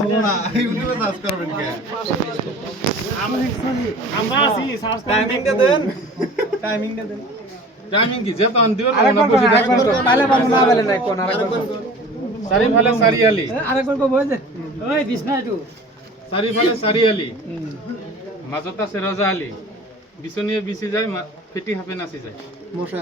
হলো না ইউটিউবে সার্চ করবেন কে আমরা আছি সার্চ টাইমিংটা দেন টাইমিংটা দেন টাইমিং কি যেটা আন দিও না বসে আরেকবার পালে পাবো না বলে নাই কোন আরেকবার সারি ফালে সারিয়ালি আরেকবার কো বই দে ওই বিছনা একটু সারি ফালে সারিয়ালি মাজতা সে রাজা আলী বিছনিয়ে বিছি যায় ফেটি হাফে নাচি যায় মশা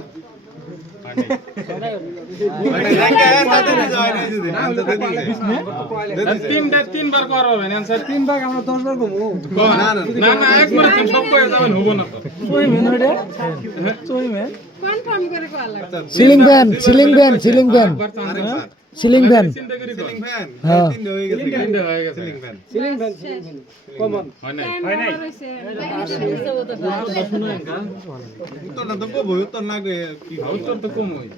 তিনবার করবেন অ্যানসার তিনবার আমরা 10 বার কমু না না একবার তুমি সব কয়ে যাবেন হবো না তো ওই মিনিটে ওই মে কনফার্ম করে কল লাগবে ceiling fan ceiling fan ceiling fan হ্যাঁ তিনটে হয়ে গেছে তিনটে হয়ে গেছে ceiling fan ceiling fan common হয় নাই হয় নাই উত্তর না তো কব উত্তর না গে কি উত্তর তো কম হই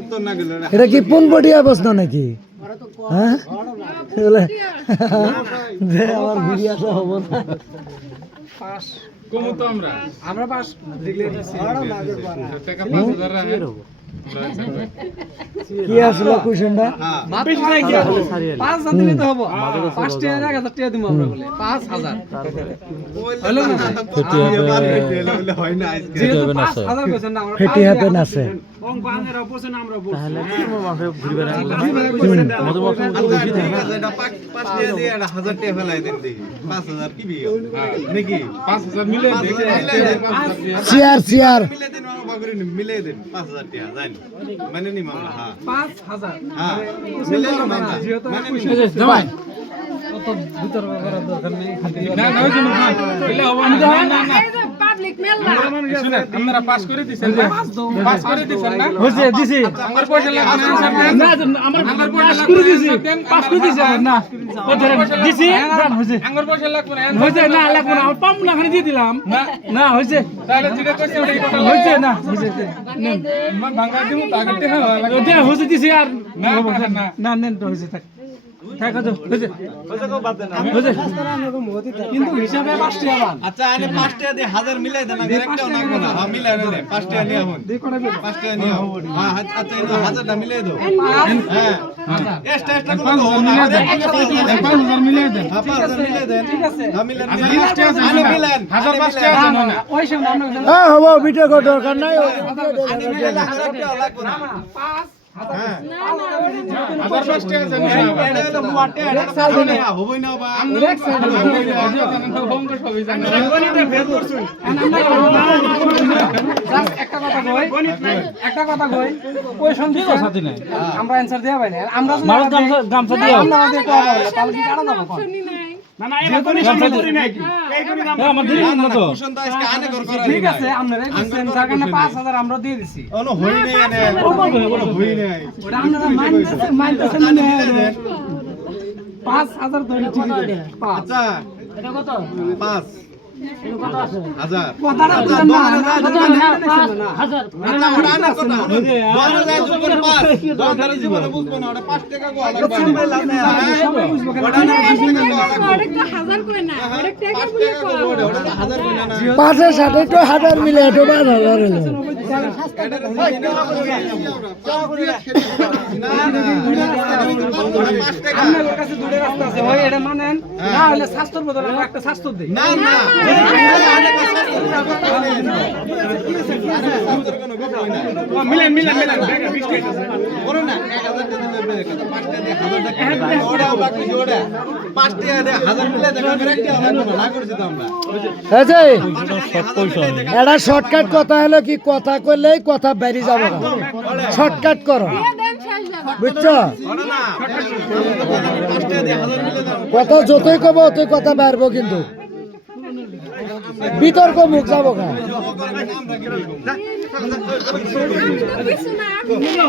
উত্তর না গেলে এটা কি পুনপটিয়া প্রশ্ন নাকি হ্যাঁ বলে যে আমার ভিডিওটা হবো না পাস কম তো আমরা পাস দেখলে টাকা 5000 রাখে কি আসলো কোশ্চেনটা মাপে নাই কি 5000 দিলে তো হবো 5 টাকা 1000 টাকা দিমু আমরা বলে 5000 হলো না ফেটি হবে হয় না আজকে যেহেতু 5000 কইছেন না আমরা ফেটি হাতে নাচে অঙ্ক আনের অপশন আমরা বলছি তাহলে এটা 5 টাকা দিয়ে এটা 1000 টাকা ফেলাই দেন দেখি 5000 কি বিয়ে নাকি 5000 মিলে দেখে চেয়ার মিলে দেন মামা বাগরি মিলে দেন 5000 টাকা জানি মানে নি মামা হ্যাঁ 5000 হ্যাঁ মিলে নি মামা যেহেতু মানে নি জমাই কত ভিতর করার দরকার নেই না না ওই জন্য এলে হবে না না না পাবলিক মেলা শুনে আপনারা পাস করে দিছেন না পাস করে দিছেন না হইছে দিছি আমার পয়সা লাগবে না স্যার না আমার পয়সা পাস করে দিছি পাস করে দিছি না ও ধরে দিছি জান হইছে আমার পয়সা লাগবে না হইছে না লাগবে না পাম না খালি দিয়ে দিলাম না হইছে তাহলে যেটা কইছে ওটাই কথা হইছে না হইছে নেন ভাঙা দিমু তাকে টেকা লাগবে ওটা হইছে দিছি আর না না না নেন তো হইছে থাক থাক তো হইছে হইছে কিন্তু হিসাবে 5 টাকা বান আচ্ছা আনে 5 টাকা দিয়ে 1000 মিলাই দেন আগে একটাও লাগবে না হ্যাঁ মিলাই দেন 5 টাকা নিয়ে আসুন 5 টাকা নিয়ে আসুন হ্যাঁ আচ্ছা এই 1000টা মিলাই দাও হ্যাঁ এক্সট্রা করে দাও না 5000 মিলে দেন হ্যাঁ 5000 মিলাই দেন ঠিক আছে হ্যাঁ মিলাই আচ্ছা 5 টাকা আনে মিলান 1005 টাকা জানো না ওই সময় আমরা হ্যাঁ হবো ভিডিও করার দরকার নাই আনে মিলাইলে 1000 টাকা লাগবে না হ্যাঁ না না 1005 টাকা জানো না এটা হলো মুয়াটে এটা সাল না হবই না বা একটা কথা কই কোয়েশন দিও সাথে নাই আমরা অ্যানসার দেয়া পাই না আমরা গামছা দিও আমরা দিয়ে কো বলে তাহলে কি কারণ হবে শুনি নাই না না এটা কোন সময় করি নাই এই করি না আমার দিলি না তো কোশ্চেন তো আজকে আনে কর করা ঠিক আছে আপনারা কোশ্চেন জায়গায় 5000 আমরা দিয়ে দিছি ওনো হই নাই আনে হই নাই ওটা আপনারা মানতেছেন না 5000 ধরে ঠিক আছে 5 আচ্ছা এটা কত 5 হাজার কথাটা বুঝেন না হাজার আচ্ছা ওটা আনে কথা 2000 যুগ 5 2000 জীবনে বুঝবো না ওটা 5 টাকা গো লাগবে সবাই বুঝবো কেন ওটা না 5 টাকা গো লাগবে অনেক তো হাজার কই না অনেক টাকা 5 বলে টাকা কল গো ওটা 1000 কই না না 5 সাথে তো 1000 মিলে তো 12000 হলো আপনাদের কাছে দুটো রাস্তা আছে হয় এটা মানেন না হলে শাস্ত্র বদলে আমরা একটা শাস্ত্র দেই না না মিলেন মিলেন মিলেন 20 টাকা বলো না 1000 টাকা দিলে 5 টাকা দিয়ে 1000 টাকা ওটাও বাকি ওটা 5 টাকা দিয়ে 1000 মিলে দেখা করে একটা লাগবে না করছি তো আমরা এই যে এটা শর্টকাট কথা হলো কি কথা কইলেই কথা বেরিয়ে যাবে না শর্টকাট করো দেন শেষ যাবে বুঝছো বলো না 5 টাকা দিয়ে 1000 মিলে দাও কথা যতই কব অতই কথা বেরবো কিন্তু বিতর্ক মুখ যাবো না আমরা কি বলবো কিছু না